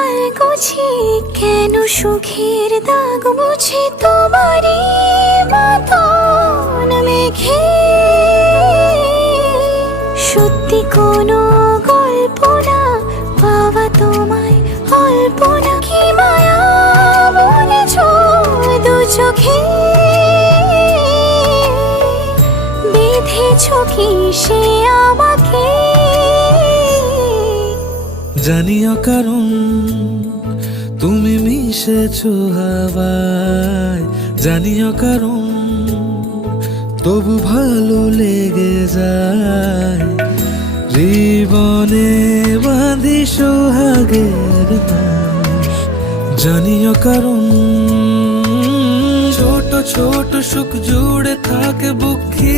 আলগোছে কেন সুখের দাগ মুছে তোমারই মতন মেঘে। সত্যি কোনো গল্প না পাওয়া তোমায় অল্প না, কি মায়া বলেছ দু চোখে, বেঁধেছ কি সে আমাকে। জানিও কারণ তুমি মিশেছো হাওয়ায়, জানিও কারণ তবু ভালো লেগে যায়। জীবনে বাঁধি সোহাগের নাশ, জানিও কারণ ছোট ছোট সুখ জুড়ে থাকে বুকে।